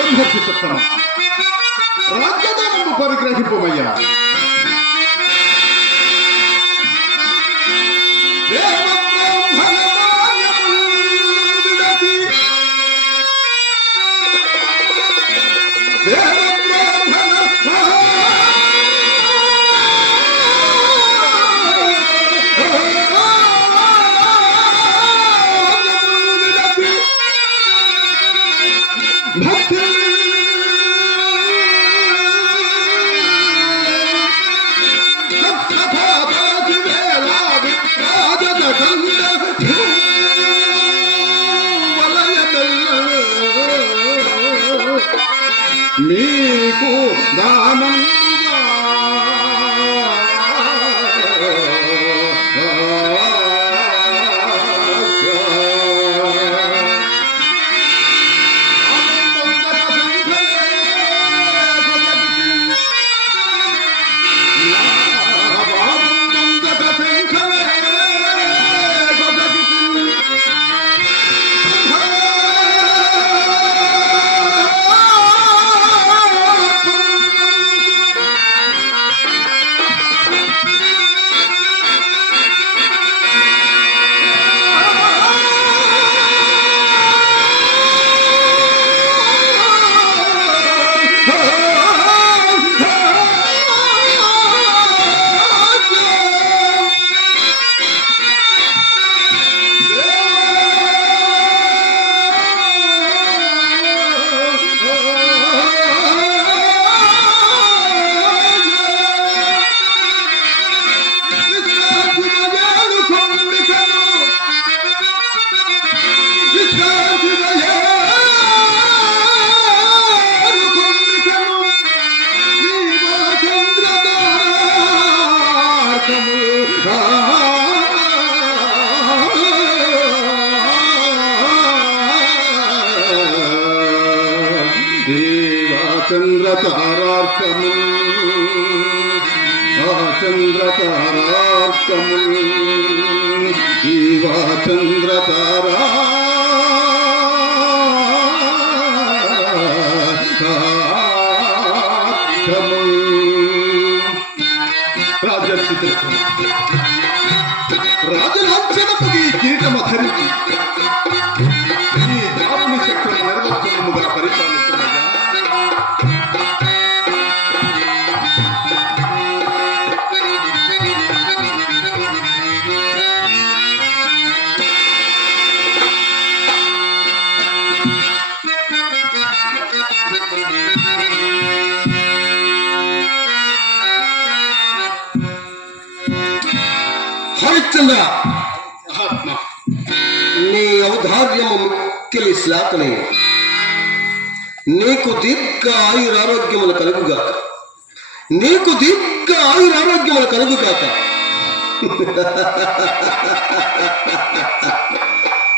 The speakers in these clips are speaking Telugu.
ಸಂಘರ್ಷಿಸುತ್ತಾನೆ ರಾಜ್ಯದ ನಮ್ಮ ಪರಿಗ್ರಹಿಪು ಮಯ್ಯ మీకు దానం ఆ చంద్ర తారార్కము ఈవా చంద్ర హరిశ్చంద్ర ఆత్మ నీ ఔదార్యము మిక్కిలి శ్లాకనే నీకు దీర్ఘ ఆయురారోగ్యములు కలుగుగాక. నీకు దీర్ఘ ఆయురారోగ్యములు కలుగుగాక.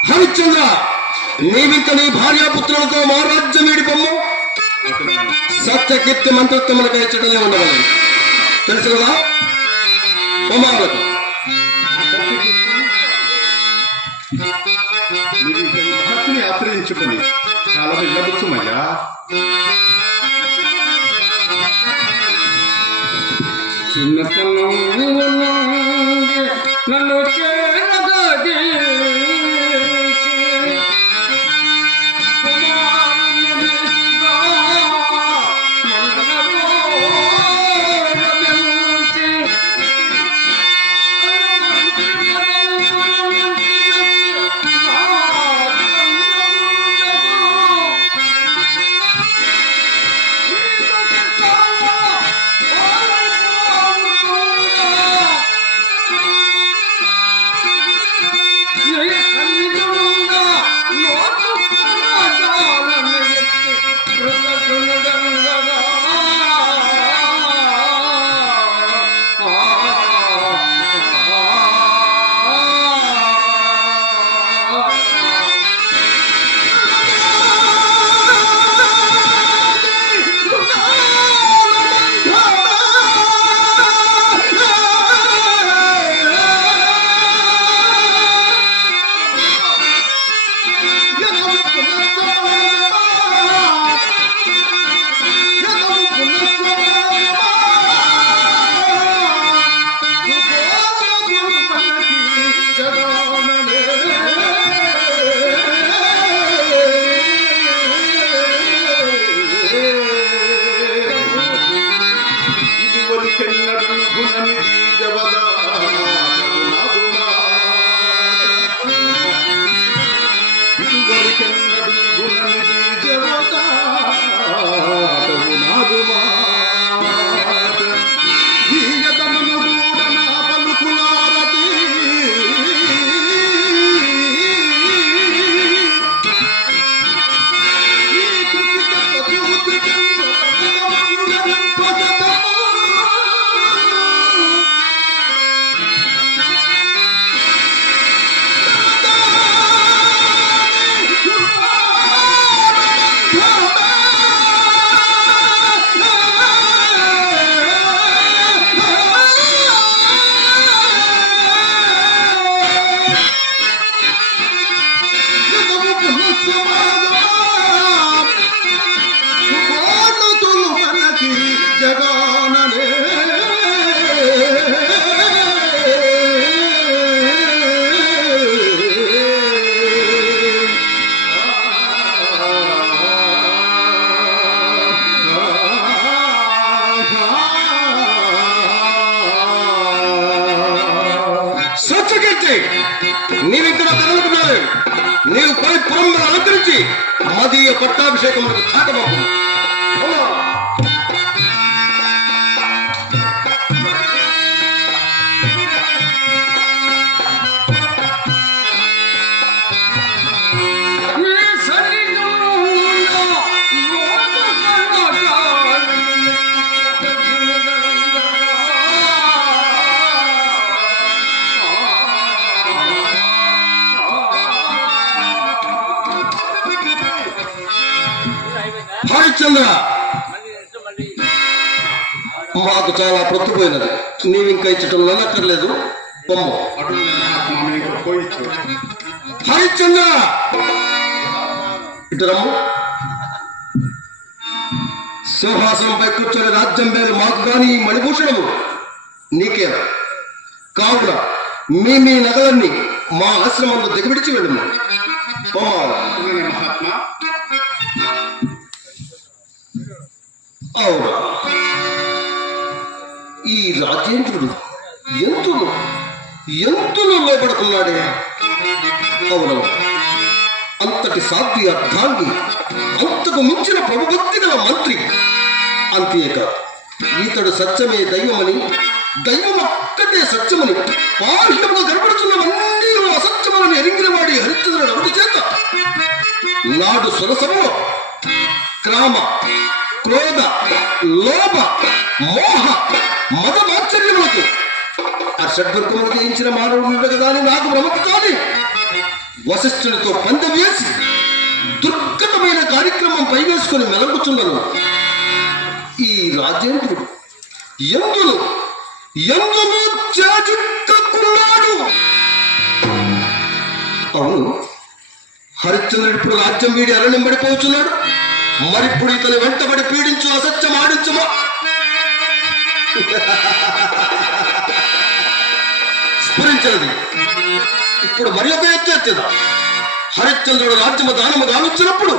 హరిశ్చంద్ర నీవింక నీ భార్యాపుత్రులతో మా రాజ్యం ఏడిపమ్ము సత్యకీర్తి మంత్రత్వములకు ఇచ్చటమే ఉండగలదు తెలుసుగా పొమ్మాలకు మహత్తుని ఆశ్రయించుకుని చాలా వెళ్ళవచ్చుమయ్యా చిన్నతనం నన్ను వచ్చే మదీయ పట్టాభిషేకములకు చాటబాబు ఈ మాకు చాలా ప్రొత్తుపోయినది నీవు ఇంకా ఇచ్చటం నమ్మక్కర్లేదు బొమ్మ. హరిశ్చంద్ర ఇటు రమ్ము. సింహాసనంపై కూర్చొని రాజ్యం పేరు మాకు గాని ఈ మణిభూషణము నీకేనా కావున మీ మీ నగలన్నీ మా ఆశ్రమంలో దిగబిడిచి వెళ్ళము. మహాత్మా ఈ రాజేంద్రుడు ఎంతును ఎంతును లోపడుతున్నాడే అవును. అంతటి సాధ్వి అర్థాన్ని అంతకు మించిన ప్రభుభక్తి గల మంత్రి. అంతేకాదు ఇతడు సత్యమే దైవమని దైవం ఒక్కటే సత్యమని బాహ్యంలో కనపడుతున్నవన్నీ అసత్యమని ఎరింగిన వాడి హరిశ్చంద్రుడు ఒకటి చేత. నాడు సురసభలో క్రామ క్రోధ లోభ మోహ మద మాత్సర్యములకు ఆ షడ్వర్గములు జయించిన మానవుడు కదా అని నాకు భ్రమకుతోని వశిష్ఠులతో పందెం వేసి దుర్గతమైన కార్యక్రమం పైవేసుకుని మెలగుచున్నాను ఈ రాజేంద్రుడు ఎందును ఎందును చాచిక్కకున్నాడు అవును హరిశ్చంద్రుడు ఇప్పుడు రాజ్యం వీడి అరణ్యంబడిపోతున్నాడు మరిప్పుడు ఇతను వెంటబడి పీడించు అసత్యం ఆడించుమా. స్ఫురించినది. ఇప్పుడు మరి ఒక ఎత్తెత్తదా హరిశ్చంద్రుడు రాజ్యము దానము గావించినప్పుడు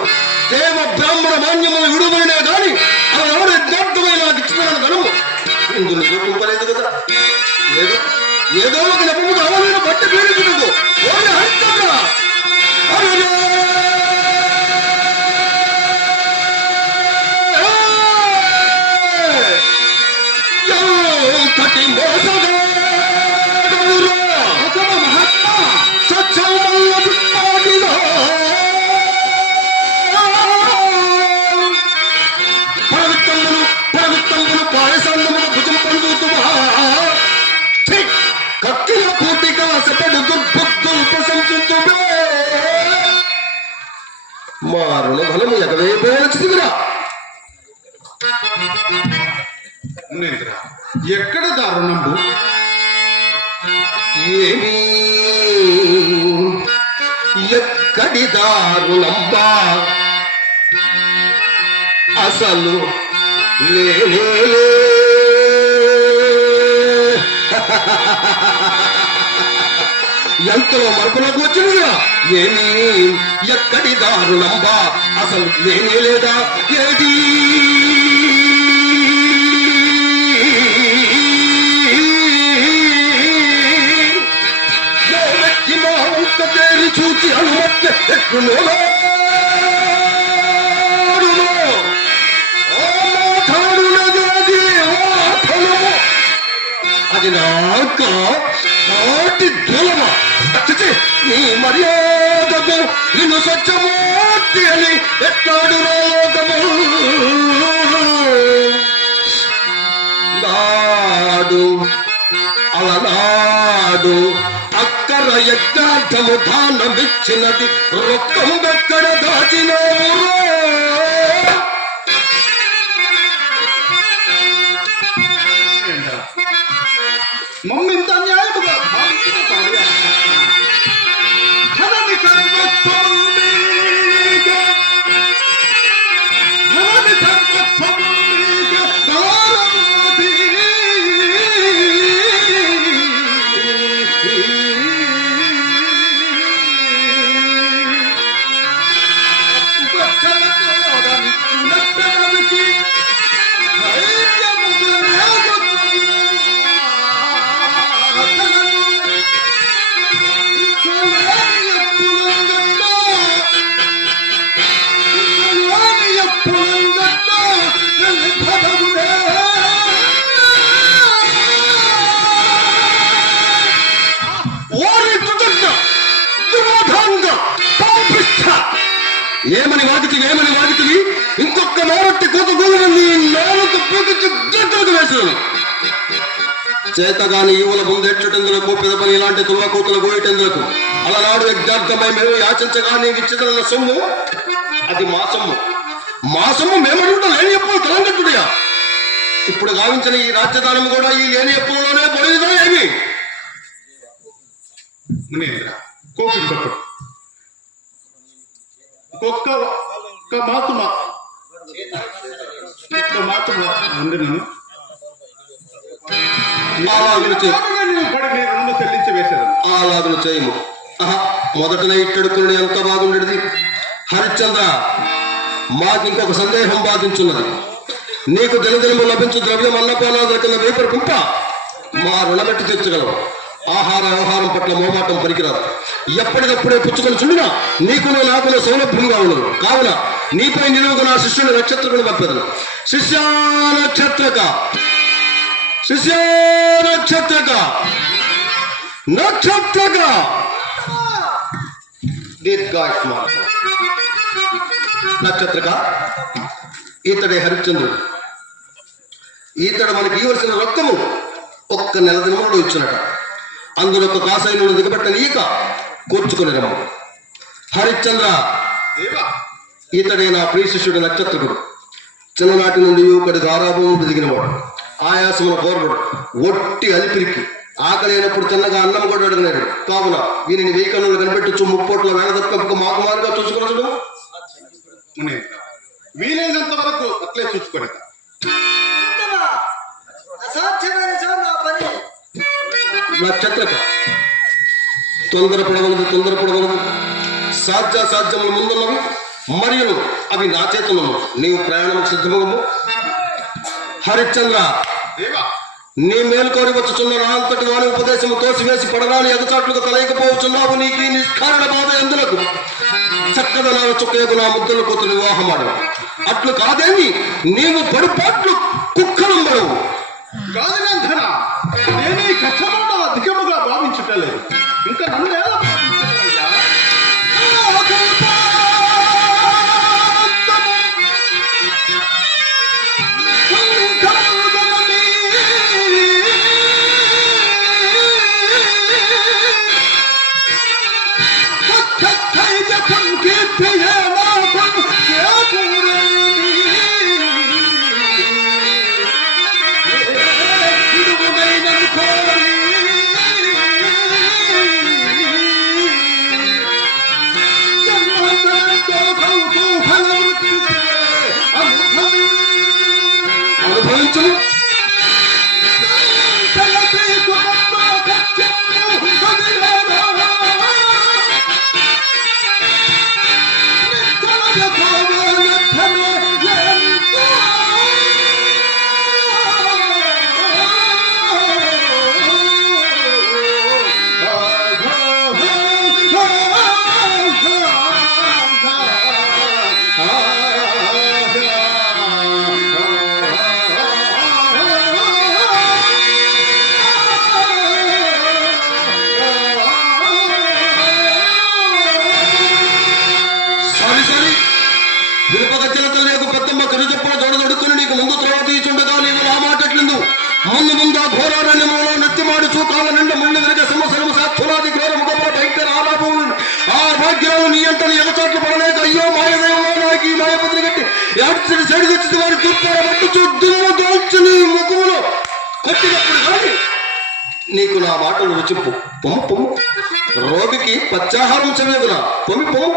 దేవ బ్రాహ్మణ మాన్యములు విడుదలైనా గాని అలనాడు యజ్ఞార్థమైన నాకు ఇచ్చిన ధనము ఇందులో చూపింపలేదు కదా. ఏదో ఏదో ఒక నెపము కావాలని బట్టి పీడించుటకు. ఓరి హరిశ్చంద్ర! హరి ఎంతటి మోసగాడురా! సత్యమల్ల ఎక్కడ దారుణంబు ఏమీ? ఎక్కడి దారుణంబా అసలు లేనే లే. ఎంతలో మరపులకు వచ్చినగా ఏమీ? ఎక్కడి దారుణంబా అసలు లేనే లేదా? ఏది మా పేరు చూచి అనుమతి ఎట్టును అది నాక నాటి దూలమా అచ్చచి నీ మర్యాదకు నిన్ను సత్యమూర్తి అని ఎట్లాడు నాడు అలనాడు అక్కర యజ్ఞార్థము దానమిచ్చినది రొక్కం ఎక్కడ దాచినవురో ఏమని వాదితివి ఏమని వాదితివి? ఇంకొక మారట్టి కోత నీ నోరుకు పూకించి గంటలకు వేసాను చేతగాని ఈవుల ముందెట్టుటెందులకు పెదపని ఇలాంటి తుమ్మకూతలు పోయేటెందులకు అలనాడు యజ్ఞార్థమై మేము యాచించగా నీకు ఇచ్చిన సొమ్ము? అది మా సొమ్ము. మా సొమ్ము మేమడుగుతా లేని ఎప్పుడు తలంగట్టుడియా? ఇప్పుడు గావించిన ఈ రాజ్యదానం కూడా ఈ లేని ఎప్పుడులోనే పోయిందా ఏమి? మునేంద్ర ఒక్క ఒక్క మాతు ఒక్క మాతు మా- నన్ను చేయి. చేయము. మొదటనే ఇట్టడుకుని ఎంత బాగుండేది. హరిశ్చంద్ర మాకు ఇంకొక సందేహం బాధించున్నది. నీకు దినదినము లభించు ద్రవ్యం అన్నపానాదుల కింద వేపరు కుంప. మా రుణబెట్టి తెచ్చగలవు ఆహార వ్యవహారం పట్ల మోమాటం పనికిరాదు. ఎప్పటికప్పుడే పుచ్చుకొని చుండినా నీకును నాకును సౌలభ్యంగా ఉండదు. కావున నీపై నిలువుగా నా శిష్యుని నక్షత్రకుని పంపెదను. శిష్య నక్షత్రక శిష్య నక్షత్రక. నక్షత్రక దీర్ఘాయుష్మా. నక్షత్రక. ఈతడే హరిశ్చంద్రుడు. ఈతడు మనకి ఇవ్వాల్సిన రక్తము ఒక్క నెల దినములో ఇచ్చినట. అందులో ఒక కాసాయిను దిగబెట్టని ఈక కూర్చుకుని రమ్ము హరిశ్చంద్ర దేవా ఈతడే నా ప్రియ శిష్యుడు నక్షత్రకుడు చిన్ననాటి నుండి యువకుడి గారాభం దిగినవాడు ఆయాసమున కోరడు ఒట్టి అలిపిరికి ఆకలైనప్పుడు తిన్నగా అన్నం కూడా అడగలేడు. కావున వీరిని వెయ్యి కన్నులు కనిపెట్టచ్చు ముప్పోట్ల వేల తప్పకు మాకుమారుగా చూసుకొనచడం మునేంద్ర వీలైనంత వరకు అట్లే చూసుకొని ఉత్తమా, నక్షత్రక తొందరపడవలదు తొందరపడవలదు సాధ్యాసాధ్యములు ముందున్నవి మరియు అవి నా చేతులను. నీవు ప్రయాణం సిద్ధమగము హరిశ్చంద్ర నీ మేలుకోరి వచ్చుచున్న నా అంతటి వాని ఉపదేశము తోసివేసి పడరాని ఎగచాట్లుగా తలయకపోవచ్చున్నావు. నీకు నిష్కారణ బాధ ఎందులకు? చక్కదనాల చుక్కయకు నా ముద్దుల కూతురు వివాహమాడు అట్లు కాదేమి? నీవు పడిపాట్లు కుక్కలుంబడవు గాలినంధన విలుపగచ్చల తల్లియకు పెద్దమ్మ కరు చెప్పున నీకు ముందు త్రోవ తీచుండగా నీకు నా ముందు ముందు ఆ ఘోరారణ్యములో నెత్తిమాడు చూకాల నిండా ముళ్ళు వెనుక సంవత్సరము ఆ భాగ్యాలు నీ అంటని పడలేక అయ్యో మాయదేవో నాకు ఈ మాయపత్రి కట్టి యాడ్చిని చెడు తెచ్చి వారి దుర్పార దుమ్ము ముఖములో కొట్టినప్పుడు కానీ నీకు నా మాటలు రుచిప్పు పొమ్ము పొమ్ము. రోగికి పచ్చాహారం చెయ్యదురా పొమ్మి పొమ్ము.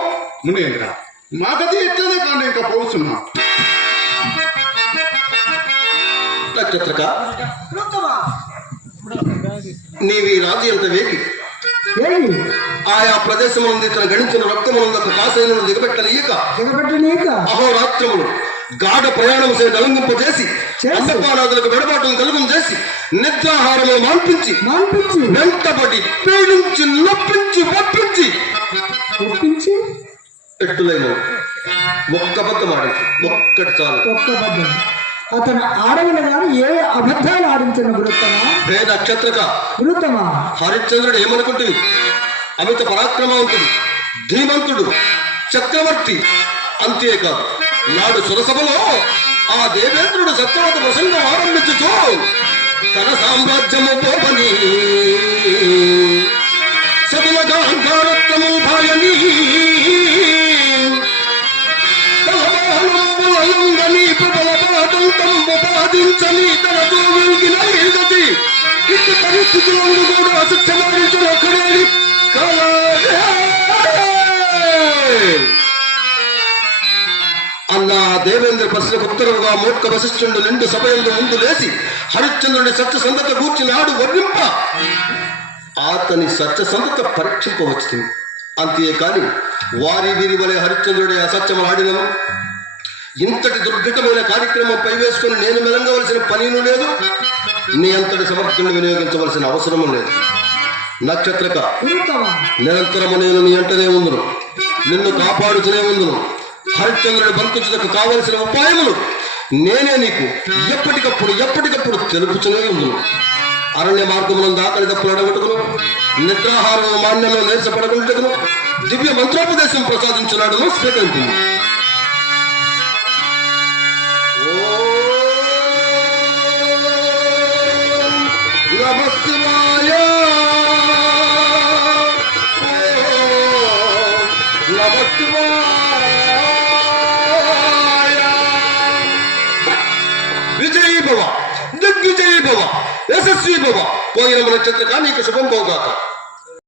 మునేంద్ర మా గది ఎట్లనే కానీ ఇంకా పోతున్నా నక్షత్రక నీవి రాజు ఎంత వేగి. ఆయా ప్రదేశం నుండి తన గణించిన రక్తమునందు ఒక కాసైనను దిగబెట్టనీయక. దిగబెట్టు నీక అహోరాత్రములు గాఢ ప్రయాణం చే నలంగింపజేసి చేసి. అన్నపానాదులకు వెడబాటును కలుగం చేసి నిద్రాహారము మాన్పించి మాన్పించి. వెంటబడి పీడించి నొప్పించి ఒప్పించి. ఒప్పించి? ఎట్టులైన ఒక్క బద్దం ఆడింది ఒక్కటి చాలు. ఒక్క అతను ఆడవిన గారు ఏ అబద్ధాలు ఆడించిన వృత్తమా? హే నక్షత్రక. వృత్తమా? హరిశ్చంద్రుడు ఏమనుకుంటుంది? అమిత పరాక్రమవంతుడు ధీమంతుడు చక్రవర్తి అంతేకాదు నాడు సురసభలో ఆ దేవేంద్రుడు సత్యవత ప్రసంగం ఆరంభించుచు తన సామ్రాజ్యము పోపని. సతులగా అంకారత్వము భాయని. ప్రభుత్వం బాధించని తనతో వెలిగిన ఈదటి ఇటు పరిస్థితులను కూడా అసత్యమారించిన ఒక్కడే. అన్నా దేవేంద్ర ప్రశ్న ఉత్తరముగా మూర్ఖ వశిష్ఠుడు నిండు సభయంలో ముందు లేచి హరిశ్చంద్రుడి సత్యసంధత గూర్చి నాడు వర్ణింప. అతని సత్యసంధత పరీక్షింపవచ్చు అంతేకాని వారి వీరి వలె హరిశ్చంద్రుడి అసత్యములాడినను ఇంతటి దుర్ఘటమైన కార్యక్రమం పైవేసుకుని నేను మెలంగవలసిన పనిను లేదు. నీ అంతటి సమర్థుని వినియోగించవలసిన అవసరము లేదు. నక్షత్రక నిరంతరము నేను నీ అంటనే ఉందును. నిన్ను కాపాడుతూనే ఉందును. హరిశ్చంద్రుడు బంధించుటకు కావలసిన ఉపాయములు నేనే నీకు ఎప్పటికప్పుడు ఎప్పటికప్పుడు తెలుపుతూనే ఉందును. అరణ్య మార్గములను దాకలి తప్పులు అడగొట్టుకును. నిద్రాహారం మాన్యంలో నేర్చపడకుంటుకును దివ్య మంత్రోపదేశం ప్రసాదించున్నాడును స్వీకరించింది ಜೀವವ ಹೋಗಿನ ನಕ್ಷತ್ರಕ ನೀಕು ಶುಭಂ ಭೋಗಾಕ